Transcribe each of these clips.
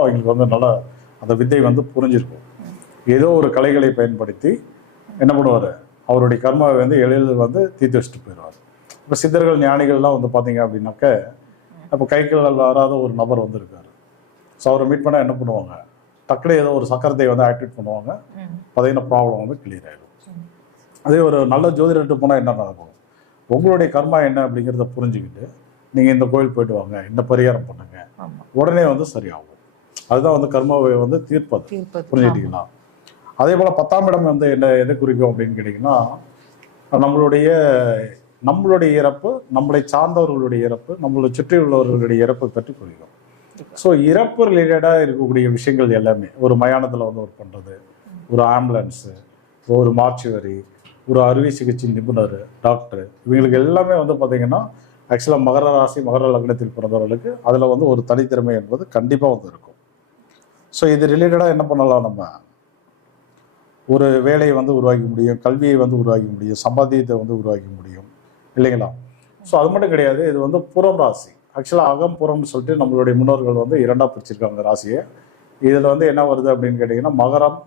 அப்படிங்கிறதுக்கும் அவங்களுக்கு வந்து நல்ல அந்த வித்தை வந்து புரிஞ்சிருக்கும். ஏதோ ஒரு கலைகளை பயன்படுத்தி என்ன பண்ணுவார்? அவருடைய கர்மாவை வந்து எளிதில் வந்து தீர்த்து வச்சுட்டு போயிடுவார். இப்போ சித்தர்கள் ஞானிகள்லாம் வந்து பார்த்தீங்க அப்படின்னாக்க இப்போ கை கால் வராத ஒரு நபர் வந்திருக்காரு. ஸோ அவரை மீட் பண்ணால் என்ன பண்ணுவாங்க? டக்குனு ஏதோ ஒரு சக்கரத்தை வந்து ஆக்டிவேட் பண்ணுவாங்க. பார்த்தீங்கன்னா ப்ராப்ளம் வந்து கிளியர் ஆகிடும் அதே ஒரு நல்ல ஜோதிடர்கிட்ட போனால் என்ன நடக்கும்? உங்களுடைய கர்மா என்ன அப்படிங்கிறத புரிஞ்சுக்கிட்டு நீங்கள் இந்த கோயில் போயிட்டு வாங்க இந்த பரிகாரம் பண்ணுங்க. ஆமா. உடனே வந்து சரியாகும். அதுதான் வந்து கர்மாவை வந்து தீர்ப்பது. புரிஞ்சுக்கிட்டீங்களா? அதே போல் பத்தாம் இடம் வந்து என்ன எதை குறிக்கும் அப்படின்னு கேட்டிங்கன்னா நம்மளுடைய நம்மளுடைய இறப்பு நம்மளை சார்ந்தவர்களுடைய இறப்பு நம்மளை சுற்றி உள்ளவர்களுடைய இறப்பை பற்றி குறிக்கும். ஸோ இறப்பு ரிலேட்டடாக இருக்கக்கூடிய விஷயங்கள் எல்லாமே ஒரு மயானத்தில் வந்து ஒர்க் பண்ணுறது ஒரு ஆம்புலன்ஸு ஒரு மார்ச்சுவரி ஒரு அறுவை சிகிச்சை நிபுணர் டாக்டர் இவங்களுக்கு எல்லாமே வந்து பார்த்தீங்கன்னா ஆக்சுவலாக மகர ராசி மகர லக்னத்தில் பிறந்தவர்களுக்கு அதில் வந்து ஒரு தனித்திறமை என்பது கண்டிப்பாக வந்து இருக்கும். ஸோ இது ரிலேட்டடாக என்ன பண்ணலாம் நம்ம? ஒரு வேலையை வந்து உருவாக்க முடியும் கல்வியை வந்து உருவாக்க முடியும் சம்பாத்தியத்தை வந்து உருவாக்க முடியும். இல்லைங்களா? ஸோ அது மட்டும் கிடையாது. இது வந்து புறம் ராசி. ஆக்சுவலாக அகம் புறம்னு சொல்லிட்டு நம்மளுடைய முன்னோர்கள் வந்து இரண்டாக பிரிச்சிருக்காங்க ராசியை. இதில் வந்து என்ன வருது அப்படின்னு கேட்டிங்கன்னா மகரம்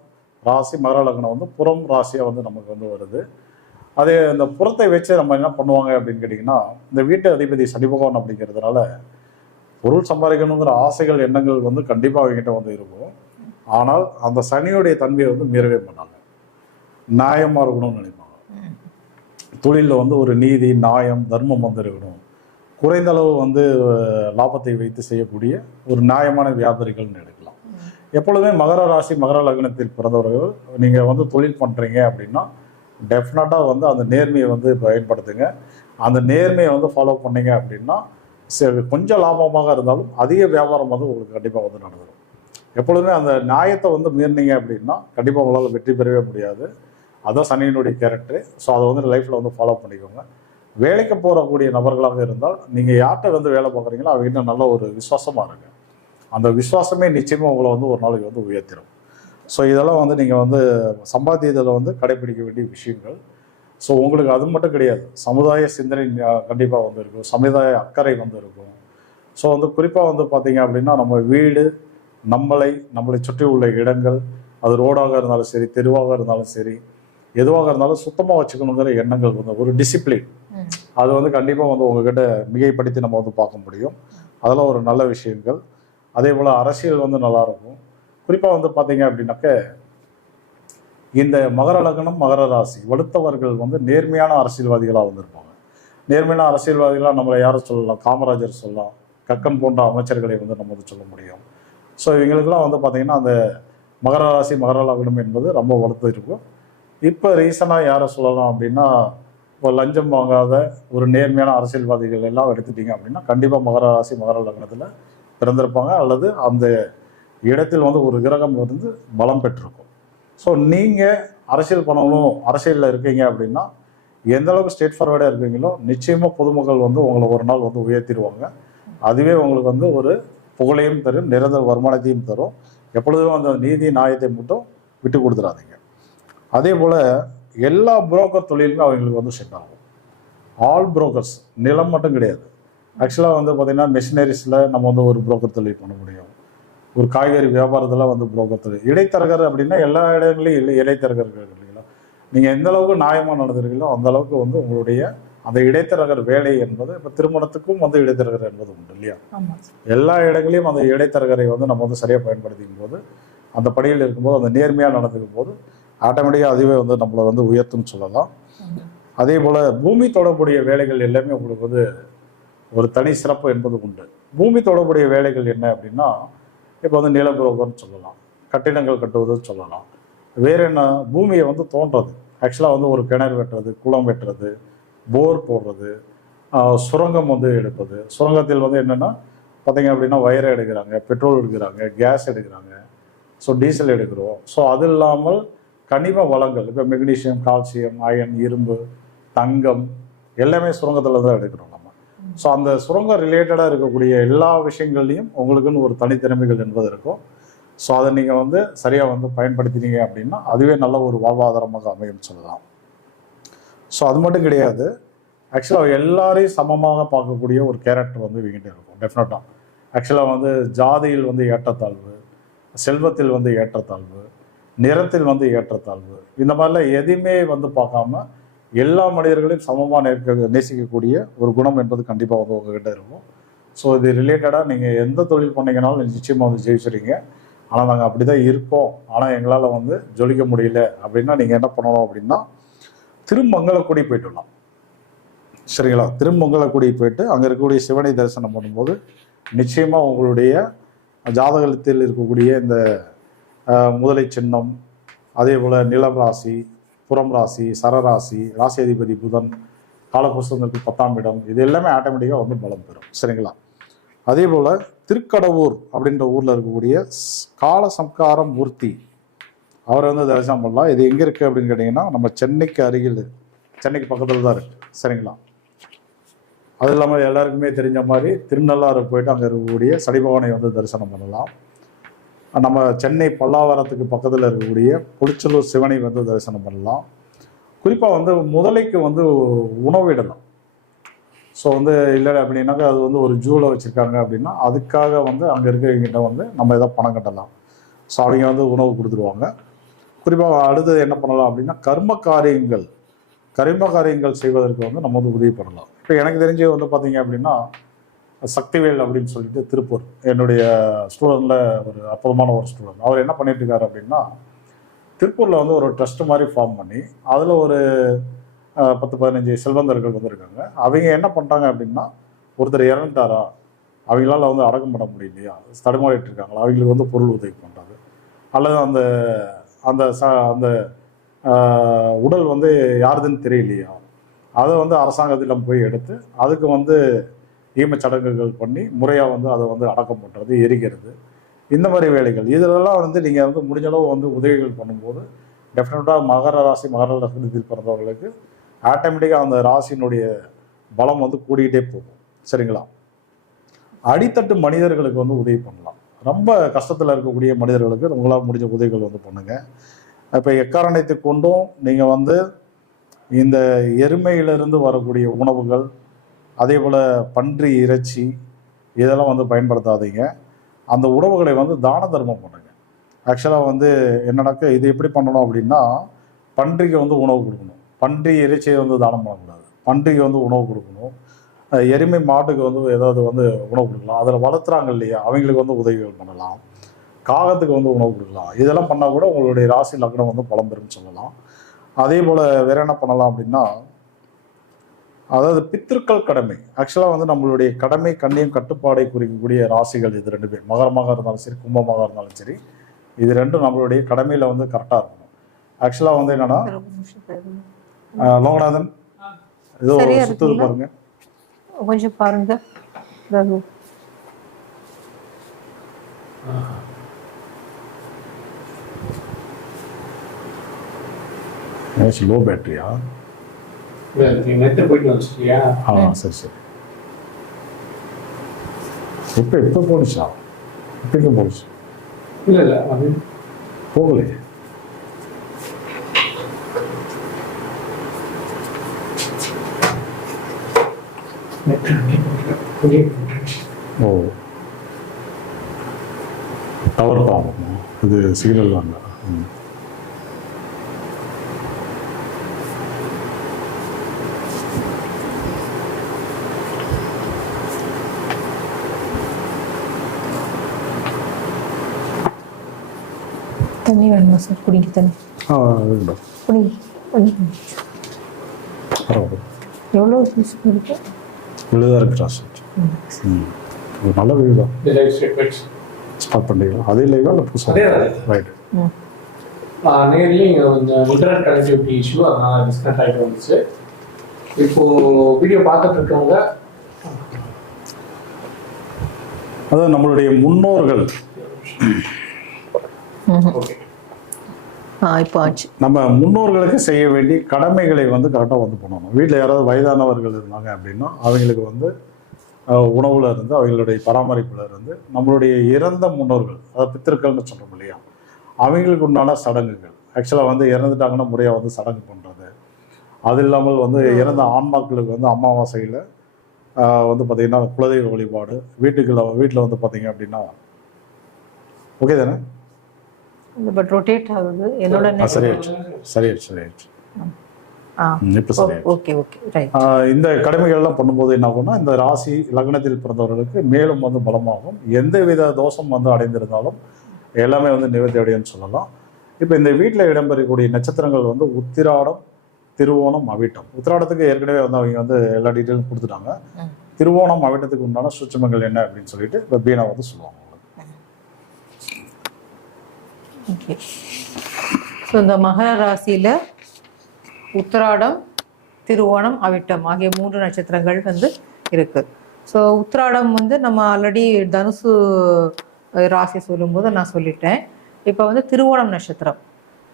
ராசி மகர லக்னம் வந்து புறம் ராசியாக வந்து நமக்கு வந்து வருது. அதே இந்த புறத்தை வச்சு நம்ம என்ன பண்ணுவாங்க அப்படின்னு கேட்டிங்கன்னா இந்த வீட்டு அதிபதி சனி பகவான் அப்படிங்கிறதுனால பொருள் சம்பாதிக்கணுங்கிற ஆசைகள் எண்ணங்கள் வந்து கண்டிப்பாக அவங்ககிட்ட வந்து இருக்கும். ஆனால் அந்த சனியுடைய தன்மையை வந்து மீறவே மாட்டாங்க. நியாயமாக இருக்கணும்னு நினைப்பாங்க. தொழிலில் வந்து ஒரு நீதி நியாயம் தர்மம் வந்து இருக்கணும். குறைந்த அளவு வந்து லாபத்தை வைத்து செய்யக்கூடிய ஒரு நியாயமான வியாபாரிகள்னு எடுக்கலாம். எப்பொழுதுமே மகர ராசி மகர லக்னத்தில் பிறந்தவர்கள் நீங்கள் வந்து தொழில் பண்ணுறீங்க அப்படின்னா டெஃபினட்டாக வந்து அந்த நேர்மையை வந்து பயன்படுத்துங்க. அந்த நேர்மையை வந்து ஃபாலோ பண்ணீங்க அப்படின்னா சரி கொஞ்சம் லாபமாக இருந்தாலும் அதிக வியாபாரம் வந்து உங்களுக்கு கண்டிப்பாக வந்து நடந்துடும் எப்பொழுதுமே அந்த நியாயத்தை வந்து மீறினீங்க அப்படின்னா கண்டிப்பாக உங்களால் வெற்றி பெறவே முடியாது. அதான் சனியினுடைய கேரக்டர் ஸோ அதை வந்து லைஃப்பில் வந்து ஃபாலோ பண்ணிக்கோங்க. வேலைக்கு போகக்கூடிய நபர்களாக இருந்தால் நீங்கள் யார்கிட்ட வந்து வேலை பார்க்குறீங்களோ அவங்க நல்ல ஒரு விசுவாசமாக இருங்க. அந்த விசுவாசமே நிச்சயமாக உங்களை வந்து ஒரு நாளைக்கு வந்து உயர்த்திடும் ஸோ இதெல்லாம் வந்து நீங்கள் வந்து சம்பாத்தியத்தில் வந்து கடைபிடிக்க வேண்டிய விஷயங்கள். ஸோ உங்களுக்கு அது மட்டும் கிடையாது. சமுதாய சிந்தனை கண்டிப்பாக வந்து இருக்கும் சமுதாய அக்கறை வந்து இருக்கும் ஸோ வந்து குறிப்பாக வந்து பார்த்தீங்க அப்படின்னா நம்ம வீடு நம்மளை நம்மளை சுற்றி உள்ள இடங்கள் அது ரோடாக இருந்தாலும் சரி தெருவாக இருந்தாலும் சரி எதுவாக இருந்தாலும் சுத்தமாக வச்சுக்கணுங்கிற எண்ணங்கள் வந்து ஒரு டிசிப்ளின். அது வந்து கண்டிப்பாக வந்து உங்ககிட்ட மிகைப்படுத்தி நம்ம வந்து பார்க்க முடியும். அதெல்லாம் ஒரு நல்ல விஷயங்கள். அதே போல் அரசியல் வந்து நல்லா இருக்கும். குறிப்பாக வந்து பார்த்தீங்க அப்படின்னாக்க இந்த மகர லக்னம் மகர ராசி. வலுத்தவர்கள் வந்து நேர்மையான அரசியல்வாதிகளாக வந்திருப்பாங்க. நேர்மையான அரசியல்வாதிகளாக நம்மளை யாரை சொல்லலாம் காமராஜர் சொல்லலாம் கக்கன் போன்ற அமைச்சர்களை வந்து நம்ம வந்து சொல்ல முடியும். ஸோ இவங்களுக்கெல்லாம் வந்து பார்த்தீங்கன்னா அந்த மகர ராசி மகர லக்னம் என்பது ரொம்ப வலுத்து இருக்கும். இப்போ ரீசனாக யாரை சொல்லலாம் அப்படின்னா இப்போ லஞ்சம் வாங்காத ஒரு நேர்மையான அரசியல்வாதிகள் எல்லாம் எடுத்துட்டீங்க அப்படின்னா கண்டிப்பாக மகர ராசி மகர லக்னத்தில் பிறந்திருப்பாங்க. அல்லது அந்த இடத்தில் வந்து ஒரு கிரகம் இருந்து பலம் பெற்றிருக்கும். ஸோ நீங்கள் அரசியல் பண்ணணும் அரசியலில் இருக்கீங்க அப்படின்னா எந்த அளவுக்கு ஸ்டேட் ஃபார்வர்டாக இருக்கீங்களோ நிச்சயமாக பொதுமக்கள் வந்து உங்களை ஒரு நாள் வந்து உயர்த்திடுவாங்க. அதுவே உங்களுக்கு வந்து ஒரு புகழையும் தரும் நிரந்தர வருமானத்தையும் தரும். எப்பொழுதும் அந்த நீதி நியாயத்தை மட்டும் விட்டு கொடுத்துடாதீங்க அதே போல் எல்லா புரோக்கர் தொழிலுமே அவங்களுக்கு வந்து செட் ஆகும். ஆல் புரோக்கர்ஸ் நிலம் மட்டும் கிடையாது. ஆக்சுவலாக வந்து பார்த்திங்கன்னா மிஷினரிஸில் நம்ம வந்து ஒரு புரோக்கர் தொழில் பண்ண முடியும். ஒரு காய்கறி வியாபாரத்தில் வந்து புரோக்கர் இடைத்தரகர் அப்படின்னா எல்லா இடங்களையும் இல்லை இடைத்தரகர்கள் இல்லைங்களா? நீங்கள் எந்த அளவுக்கு நியாயமாக நடந்திருக்கீங்களோ அந்த அளவுக்கு வந்து உங்களுடைய அந்த இடைத்தரகர் வேலை என்பது இப்போ திருமணத்துக்கும் வந்து இடைத்தரகர் என்பது உண்டு இல்லையா? எல்லா இடங்களையும் அந்த இடைத்தரகரை வந்து நம்ம வந்து சரியாக பயன்படுத்திக்கும் போது அந்த படியில் இருக்கும்போது அந்த நேர்மையாக நடந்துக்கும் போது ஆட்டோமேட்டிக்காக அதுவே வந்து நம்மளை வந்து உயர்த்தும்னு சொல்லலாம். அதே போல் பூமி தொடர்புடைய வேலைகள் எல்லாமே உங்களுக்கு வந்து ஒரு தனி சிறப்பு என்பது உண்டு. பூமி தொடர்புடைய வேலைகள் என்ன அப்படின்னா இப்போ வந்து நில புரோக்கர்னு சொல்லலாம். கட்டிடங்கள் கட்டுவதுன்னு சொல்லலாம். வேறு என்ன? பூமியை வந்து தோன்றது. ஆக்சுவலாக வந்து ஒரு கிணறு வெட்டுறது குளம் வெட்டுறது போர் போடுறது சுரங்கம் வந்து எடுப்பது. சுரங்கத்தில் வந்து என்னென்னா பார்த்தீங்க அப்படின்னா வயரை எடுக்கிறாங்க பெட்ரோல் எடுக்கிறாங்க கேஸ் எடுக்கிறாங்க. ஸோ டீசல் எடுக்கிறோம். ஸோ அது இல்லாமல் கனிம வளங்கள் இப்போ மெக்னீசியம் கால்சியம் அயன் இரும்பு தங்கம் எல்லாமே சுரங்கத்தில் தான் எடுக்கிறோம் ஸோ அந்த சுரங்கம் ரிலேட்டடாக இருக்கக்கூடிய எல்லா விஷயங்கள்லையும் உங்களுக்குன்னு ஒரு தனித்திறமைகள் என்பது இருக்கும். ஸோ அதை நீங்கள் வந்து சரியாக வந்து பயன்படுத்தினீங்க அப்படின்னா அதுவே நல்ல ஒரு வாழ்வாதாரமாக அமையும் சொல்லலாம். ஸோ அது மட்டும் கிடையாது. ஆக்சுவலாக எல்லாரையும் சமமாக பார்க்கக்கூடிய ஒரு கேரக்டர் வந்து இவங்கிட்ட இருக்கும் டெஃபினட்டாக ஆக்சுவலாக வந்து ஜாதியில் வந்து ஏற்றத்தாழ்வு செல்வத்தில் வந்து ஏற்றத்தாழ்வு நிறத்தில் வந்து ஏற்றத்தாழ்வு இந்த மாதிரிலாம் எதையுமே வந்து பார்க்காம எல்லா மனிதர்களையும் சமமாக நேர்க்க நேசிக்கக்கூடிய ஒரு குணம் என்பது கண்டிப்பாக வந்து உங்ககிட்ட இருக்கும். ஸோ இது ரிலேட்டடாக நீங்கள் எந்த தொழில் பண்ணீங்கனாலும் நிச்சயமாக வந்து ஜெயிச்சுறீங்க ஆனால் நாங்கள் அப்படி தான் இருப்போம் ஆனால் எங்களால் வந்து ஜொலிக்க முடியல அப்படின்னா நீங்கள் என்ன பண்ணணும் அப்படின்னா திருமங்கலக்குடி போயிட்டு வரலாம். சரிங்களா? திருமங்கலக்குடி போயிட்டு அங்கே இருக்கக்கூடிய சிவனை தரிசனம் பண்ணும்போது நிச்சயமாக உங்களுடைய ஜாதகத்தில் இருக்கக்கூடிய இந்த முதலை சின்னம் அதே போல் நிலம் ராசி புறம் ராசி சரராசி ராசி அதிபதி புதன் காலபுஸ்தங்களுக்கு பத்தாம் இடம் இது எல்லாமே ஆட்டோமேட்டிக்காக வந்து பலம் பெறும். சரிங்களா? அதே போல் திருக்கடவூர் அப்படின்ற ஊரில் இருக்கக்கூடிய ஸ்- கால சம்காரம் மூர்த்தி அவரை வந்து தரிசனம் பண்ணலாம். இது எங்கே இருக்குது அப்படின்னு கேட்டிங்கன்னா நம்ம சென்னைக்கு அருகில் சென்னைக்கு பக்கத்தில் தான் இருக்குது சரிங்களா? அது இல்லாமல் எல்லாருக்குமே தெரிஞ்ச மாதிரி திருநள்ளாறு போயிட்டு அங்கே இருக்கக்கூடிய சனிபகவானை வந்து தரிசனம் பண்ணலாம். நம்ம சென்னை பல்லாவரத்துக்கு பக்கத்தில் இருக்கக்கூடிய புளிச்சலூர் சிவனை வந்து தரிசனம் பண்ணலாம். குறிப்பாக வந்து முதலைக்கு வந்து உணவிடலாம். ஸோ வந்து இல்லை அப்படின்னாக்கா அது வந்து ஒரு ஜூவில் வச்சுருக்காங்க அப்படின்னா அதுக்காக வந்து அங்கே இருக்கிறவங்கிட்ட வந்து நம்ம எதாவது பணம் கட்டலாம். ஸோ அவங்க வந்து உணவு கொடுத்துருவாங்க. குறிப்பாக அடுத்தது என்ன பண்ணலாம் அப்படின்னா கர்ம காரியங்கள். கர்ம காரியங்கள் செய்வதற்கு வந்து நம்ம வந்து உதவி பண்ணலாம். இப்போ எனக்கு தெரிஞ்சு வந்து பார்த்தீங்க அப்படின்னா சக்திவேல் அப்படின்னு சொல்லிட்டு திருப்பூர். என்னுடைய ஸ்டூடெண்ட்ல ஒரு அற்புதமான ஒரு ஸ்டூடெண்ட் அவர் என்ன பண்ணிட்டு இருக்காரு அப்படின்னா திருப்பூரில் வந்து ஒரு ட்ரஸ்ட் மாதிரி ஃபார்ம் பண்ணி அதில் ஒரு பத்து பதினஞ்சு செல்வந்தர்கள் வந்திருக்காங்க. அவங்க என்ன பண்ணுறாங்க அப்படின்னா ஒருத்தர் இறந்துட்டாரா? அவங்களால வந்து அடக்கம் பண்ண முடியலையா? தடுமாறிட்டு இருக்காங்களா அவங்களுக்கு வந்து பொருள் உதவி பண்ணுறது அல்லது அந்த அந்த ச அந்த உடல் வந்து யாருதுன்னு தெரியலையா? அதை வந்து அரசாங்கத்திடம் போய் எடுத்து அதுக்கு வந்து ஈமச் சடங்குகள் பண்ணி முறையாக வந்து அதை வந்து அடக்கம் பண்ணுறது எரிக்கிறது. இந்த மாதிரி வேலைகள். இதிலெல்லாம் வந்து நீங்கள் வந்து முடிஞ்சளவு வந்து உதவிகள் பண்ணும்போது டெஃபினட்டாக மகர ராசி மகர லக்னத்தில் பிறந்தவர்களுக்கு ஆட்டோமேட்டிக்காக அந்த ராசியினுடைய பலம் வந்து கூடிக்கிட்டே போகும். சரிங்களா? அடித்தட்டு மனிதர்களுக்கு வந்து உதவி பண்ணலாம். ரொம்ப கஷ்டத்தில் இருக்கக்கூடிய மனிதர்களுக்கு உங்களால் முடிஞ்ச உதவிகள் வந்து பண்ணுங்கள் இப்போ எக்காரணத்தை கொண்டும் நீங்கள் வந்து இந்த எருமையிலிருந்து வரக்கூடிய உணவுகள் அதே போல் பன்றி இறைச்சி இதெல்லாம் வந்து பயன்படுத்தாதீங்க. அந்த உணவுகளை வந்து தான தர்மம் பண்ணுங்க. ஆக்சுவலாக வந்து என்னடாக்க இது எப்படி பண்ணணும் அப்படின்னா பன்றிக்கு வந்து உணவு கொடுக்கணும். பன்றி இறைச்சியை வந்து தானம் பண்ணக்கூடாது. பன்றிக்கு வந்து உணவு கொடுக்கணும். எருமை மாட்டுக்கு வந்து ஏதாவது வந்து உணவு கொடுக்கலாம். அதில் வளர்த்துறாங்க இல்லையா? அவங்களுக்கு வந்து உதவிகள் பண்ணலாம். காகத்துக்கு வந்து உணவு கொடுக்கலாம். இதெல்லாம் பண்ணால் கூட உங்களுடைய ராசி லக்னம் வந்து பலம் பெறும்னு சொல்லலாம். அதே போல் வேற என்ன பண்ணலாம் அப்படின்னா அதாவது பித்திருக்கள் கடமை. ஆக்சுவலாக வந்து நம்மளுடைய கடமை கண்ணியம் கட்டுப்பாடை குறிக்கக்கூடிய ராசிகள் இது ரெண்டு பேர். மகரமாக இருந்தாலும் சரி கும்பமாக இருந்தாலும் சரி இது ரெண்டும் நம்மளுடைய கடமையில் வந்து கரெக்டாக இருக்கணும். ஆக்சுவலாக வந்து என்னன்னா லோகநாதன் ஏதோ சுத்துது? பாருங்க. கொஞ்சம் பாருங்க. லோ பேட்டரியா ஆ சரி சரி. இப்போ இப்போ போணுச்சா? இப்போ போணுச்சு? இல்ல இல்ல அது போகலையே. ஓ. டவர் ப்ராப்ளமா இது சிக்னல் தாங்க ம். தண்ணி வேணுமா சார்? குடிக்க தண்ணி. ஆ இருக்கட்டும் குடி எவ்வளோ இருக்கு? விழுதாக இருக்கு ராசி ம். ஒரு நல்ல வீடு தான். ஸ்டார்ட் பண்ணிக்கலாம் அதே லைவா இல்லை புதுசாக. ரைட் ம் நேர்லி கொஞ்சம் இன்டர்நெட் கனெக்டிவிட்டி இஷ்யூ அதனால டிஸ்கனெக்ட் ஆகிட்டு வந்துச்சு. இப்போ வீடியோ பார்த்துட்டு இருக்கவங்க நம்மளுடைய முன்னோர்கள் ஓகே ஆ இப்போ ஆச்சு நம்ம முன்னோர்களுக்கு செய்ய வேண்டிய கடமைகளை வந்து கரெக்டாக வந்து பண்ணணும். வீட்டில் யாராவது வயதானவர்கள் இருந்தாங்க அப்படின்னா அவங்களுக்கு வந்து உணவுல இருந்து அவங்களுடைய பராமரிப்புல இருந்து நம்மளுடைய இறந்த முன்னோர்கள் அதாவது பித்திருக்கள்னு சொல்கிறோம் இல்லையா அவங்களுக்கு உண்டான சடங்குகள். ஆக்சுவலாக வந்து இறந்துட்டாங்கன்னா முறையாக வந்து சடங்கு பண்ணுறது அது இல்லாமல் வந்து இறந்த ஆன்மாக்களுக்கு வந்து அமாவாசையில் வந்து பார்த்தீங்கன்னா குலதெய்வ வழிபாடு வீட்டுக்குள்ள வீட்டில் வந்து பார்த்தீங்க அப்படின்னா ஓகே தானே? பட் ரொட்டேட் ஆகுது. என்னோட சரியாயிடுச்சு. சரியாயிடுச்சு சரியாயிடுச்சு. இந்த கடமைகள்லாம் பண்ணும்போது என்ன ஆகும்னா இந்த ராசி லக்னத்தில் பிறந்தவர்களுக்கு மேலும் வந்து பலமாகும். எந்தவித தோஷம் வந்து அடைந்திருந்தாலும் எல்லாமே வந்து நிவர்த்தி அடையும்னு சொல்லலாம். இப்போ இந்த வீட்டில் இடம்பெறக்கூடிய நட்சத்திரங்கள் வந்து உத்திராடம் திருவோணம் அவிட்டம். உத்திராடத்துக்கு ஏற்கனவே வந்து அவங்க வந்து எல்லா டீட்டெயிலும் கொடுத்துட்டாங்க. திருவோணம் அவிட்டத்துக்கு உண்டான சூட்சமங்கள் என்ன அப்படின்னு சொல்லிட்டு இப்போ பீனா வந்து சொல்லுவாங்க. ஓகே ஸோ இந்த மகர ராசியில் உத்திராடம் திருவோணம் அவிட்டம் ஆகிய மூன்று நட்சத்திரங்கள் வந்து இருக்குது ஸோ உத்திராடம் வந்து நம்ம ஆல்ரெடி தனுசு ராசி சொல்லும்போது நான் சொல்லிட்டேன். இப்போ வந்து திருவோணம் நட்சத்திரம்.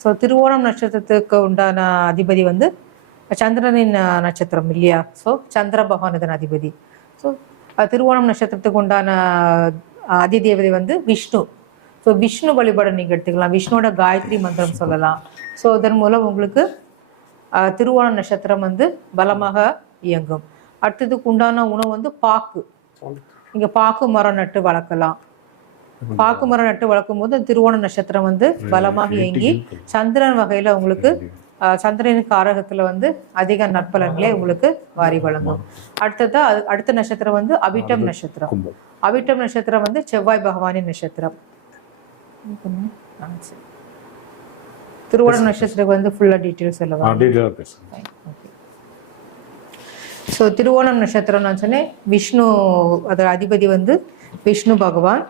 ஸோ திருவோணம் நட்சத்திரத்துக்கு உண்டான அதிபதி வந்து சந்திரனின் நட்சத்திரம் இல்லையா? ஸோ சந்திர பகவான் இதன் அதிபதி. ஸோ திருவோணம் நட்சத்திரத்துக்கு உண்டான அதி அதிதேவதை வந்து விஷ்ணு. ஸோ விஷ்ணு வழிபாடு நீங்கள் எடுத்துக்கலாம். விஷ்ணுவோட காயத்ரி மந்திரம் சொல்லலாம். ஸோ இதன் மூலம் உங்களுக்கு திருவோண நட்சத்திரம் வந்து பலமாக இயங்கும். அடுத்ததுக்கு உண்டான உணவு வந்து பாக்கு. நீங்க பாக்கு மரம் நட்டு வளர்க்கலாம். பாக்கு மரம் நட்டு வளர்க்கும் போது திருவோண நட்சத்திரம் வந்து பலமாக இயங்கி சந்திரன் வகையில உங்களுக்கு சந்திரனின் காரகத்துல வந்து அதிக நற்பலன்களை உங்களுக்கு வாரி வழங்கும். அடுத்ததா அது- அடுத்த நட்சத்திரம் வந்து அவிட்டம் நட்சத்திரம். அவிட்டம் நட்சத்திரம் வந்து செவ்வாய் பகவானின் நட்சத்திரம். ஆ, சரி. திருவோண நட்சத்திரத்துக்கு வந்து ஃபுல்லா டீட்டெயில்ஸ் டீட்டெயிலாக பேசுங்க. ஸோ திருவோணம் நட்சத்திரம் நான் சொன்னேன். விஷ்ணு அதோட அதிபதி வந்து விஷ்ணு பகவான்.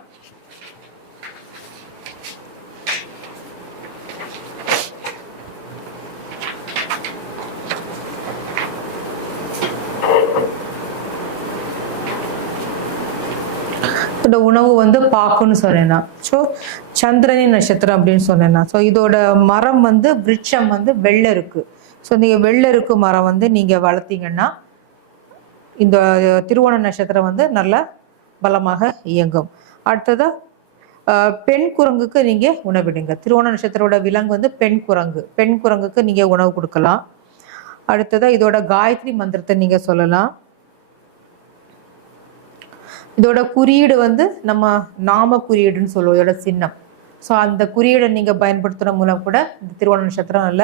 உணவு வந்து பாக்குன்னு சொன்னேன்னா ஸோ சந்திரனின் நட்சத்திரம் அப்படின்னு சொன்னேன்னா. ஸோ இதோட மரம் வந்து விருட்சம் வந்து வெள்ளருக்கு ஸோ நீங்கள் வெள்ளருக்கு மரம் வந்து நீங்கள் வளர்த்தீங்கன்னா இந்த திருவோண நட்சத்திரம் வந்து நல்ல பலமாக இயங்கும். அடுத்ததாக பெண் குரங்குக்கு நீங்கள் உணவிடுங்க. திருவோண நட்சத்திரோட விலங்கு வந்து பெண் குரங்கு. பெண் குரங்குக்கு நீங்கள் உணவு கொடுக்கலாம். அடுத்ததாக இதோட காயத்ரி மந்திரத்தை நீங்கள் சொல்லலாம். இதோட குறியீடு வந்து நம்ம நாம குறியீடுன்னு சொல்லுவோம். இதோட சின்னம். ஸோ அந்த குறியீடை நீங்கள் பயன்படுத்துகிற மூலம் கூட இந்த திருவோண நட்சத்திரம் நல்ல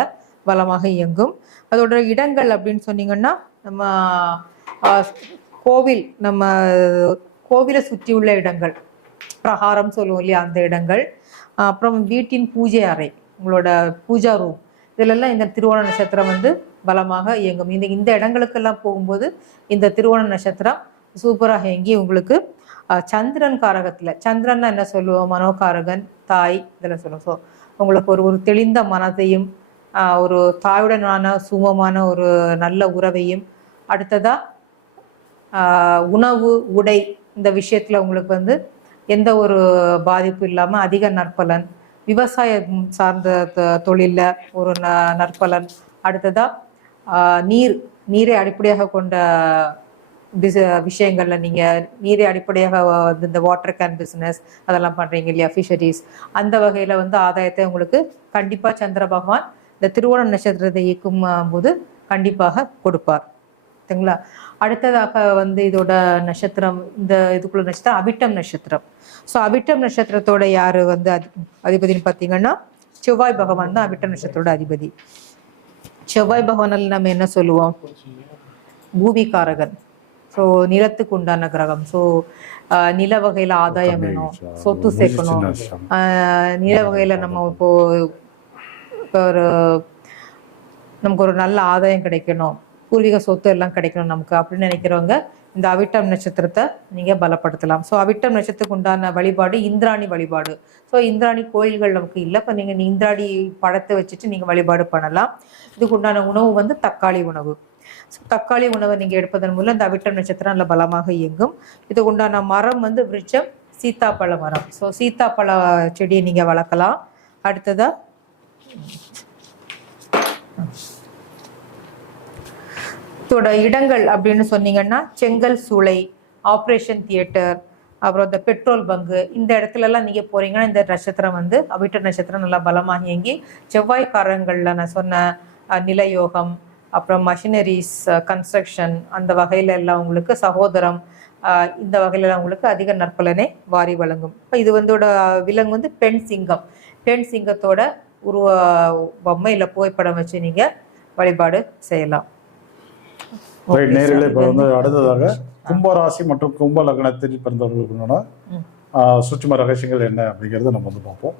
வளமாக இயங்கும். அதோட இடங்கள் அப்படின்னு சொன்னீங்கன்னா நம்ம கோவில் நம்ம கோவிலை சுற்றி உள்ள இடங்கள் பிரகாரம் சொல்லுவோம் இல்லையா அந்த இடங்கள். அப்புறம் வீட்டின் பூஜை அறை உங்களோட பூஜா ரூம் இதிலெல்லாம் இந்த திருவோண நட்சத்திரம் வந்து பலமாக இயங்கும். இந்த இந்த இடங்களுக்கெல்லாம் போகும்போது இந்த திருவோண நட்சத்திரம் சூப்பராக இயங்கி உங்களுக்கு சந்திரன் காரகத்தில் சந்திரன்னா என்ன சொல்லுவோம் மனோகாரகன் தாய் இதெல்லாம் சொல்லுவோம். ஸோ உங்களுக்கு ஒரு ஒரு தெளிந்த மனதையும் ஒரு தாயுடனான சுமமான ஒரு நல்ல உறவையும் அடுத்ததாக உணவு உடை இந்த விஷயத்தில் உங்களுக்கு வந்து எந்த ஒரு பாதிப்பு இல்லாமல் அதிக நற்பலன். விவசாயம் சார்ந்த தொழிலில் ஒரு ந நற்பலன். அடுத்ததாக நீர் நீரை அடிப்படையாக கொண்ட பிஸ் விஷயங்களில் நீங்கள் நீரை அடிப்படையாக வந்து இந்த வாட்டர் கேன் பிஸ்னஸ் அதெல்லாம் பண்ணுறீங்க இல்லையா ஃபிஷரிஸ் அந்த வகையில் வந்து ஆதாயத்தை உங்களுக்கு கண்டிப்பாக சந்திர பகவான் இந்த திருவோண நட்சத்திரத்தை இயக்கும் போது கண்டிப்பாக கொடுப்பார். சரிங்களா? அடுத்ததாக வந்து இதோட நட்சத்திரம் இந்த இதுக்குள்ள நட்சத்திரம் அவிட்டம் நட்சத்திரம். ஸோ அவிட்டம் நட்சத்திரத்தோட யார் வந்து அதி- அதிபதினு பார்த்தீங்கன்னா செவ்வாய் பகவான் தான் அபிட்டம் நட்சத்திரோட அதிபதி. செவ்வாய் பகவானில் நம்ம என்ன சொல்லுவோம்? பூமிகாரகன் ஸோ நிலத்துக்கு உண்டான கிரகம். ஸோ நில வகையில ஆதாயம் வேணும். சொத்து சேர்க்கணும். நில வகையில நம்ம இப்போ இப்போ ஒரு நமக்கு ஒரு நல்ல ஆதாயம் கிடைக்கணும். பூர்வீக சொத்து எல்லாம் கிடைக்கணும் நமக்கு அப்படின்னு நினைக்கிறவங்க இந்த அவிட்டம் நட்சத்திரத்தை நீங்க பலப்படுத்தலாம். ஸோ அவிட்டம் நட்சத்திரத்துக்கு உண்டான வழிபாடு இந்திராணி வழிபாடு. ஸோ இந்திராணி கோயில்கள் நமக்கு இல்லை. இப்போ நீங்க இந்திராணி படத்தை வச்சுட்டு நீங்க வழிபாடு பண்ணலாம். இதுக்கு உண்டான உணவு வந்து தக்காளி உணவு. தக்காளி உணவை நீங்க எடுப்பதன் மூலம் இந்த அவிட்டம் நட்சத்திரம் நல்ல பலமாக இயங்கும். இதுக்கு உண்டான மரம் வந்து விருட்சம் சீத்தாப்பழ மரம். ஸோ சீத்தாப்பழ செடியை நீங்க வளர்க்கலாம். அடுத்ததா? இதோட இடங்கள் அப்படின்னு சொன்னீங்கன்னா செங்கல் சூளை ஆப்ரேஷன் தியேட்டர் அப்புறம் இந்த பெட்ரோல் பங்கு. இந்த இடத்துல எல்லாம் நீங்க போறீங்கன்னா இந்த நட்சத்திரம் வந்து அவிட்ட நட்சத்திரம் நல்லா பலமாக இயங்கி செவ்வாய்க்காரங்களில் நான் சொன்ன நிலயோகம் அப்புறம் மஷினரிஸ் கன்ஸ்ட்ரக்ஷன் அந்த வகையில எல்லாம் உங்களுக்கு சகோதரம் இந்த வகையில உங்களுக்கு அதிக நற்பலனை வாரி வழங்கும். இப்போ இது வந்தோட விலங்கு வந்து பெண் சிங்கம். பெண் சிங்கத்தோட உருவ பொம்மை இல்லை புகைப்படம் வச்சு நீங்க வழிபாடு செய்யலாம். ரைட் நேரில் இப்போ வந்து அடுத்ததாக கும்ப ராசி மற்றும் கும்ப லக்னத்தில் பிறந்தவர்களுக்கு. சூட்சும ரகசியங்கள் என்ன அப்படிங்கிறத நம்ம வந்து பார்ப்போம்.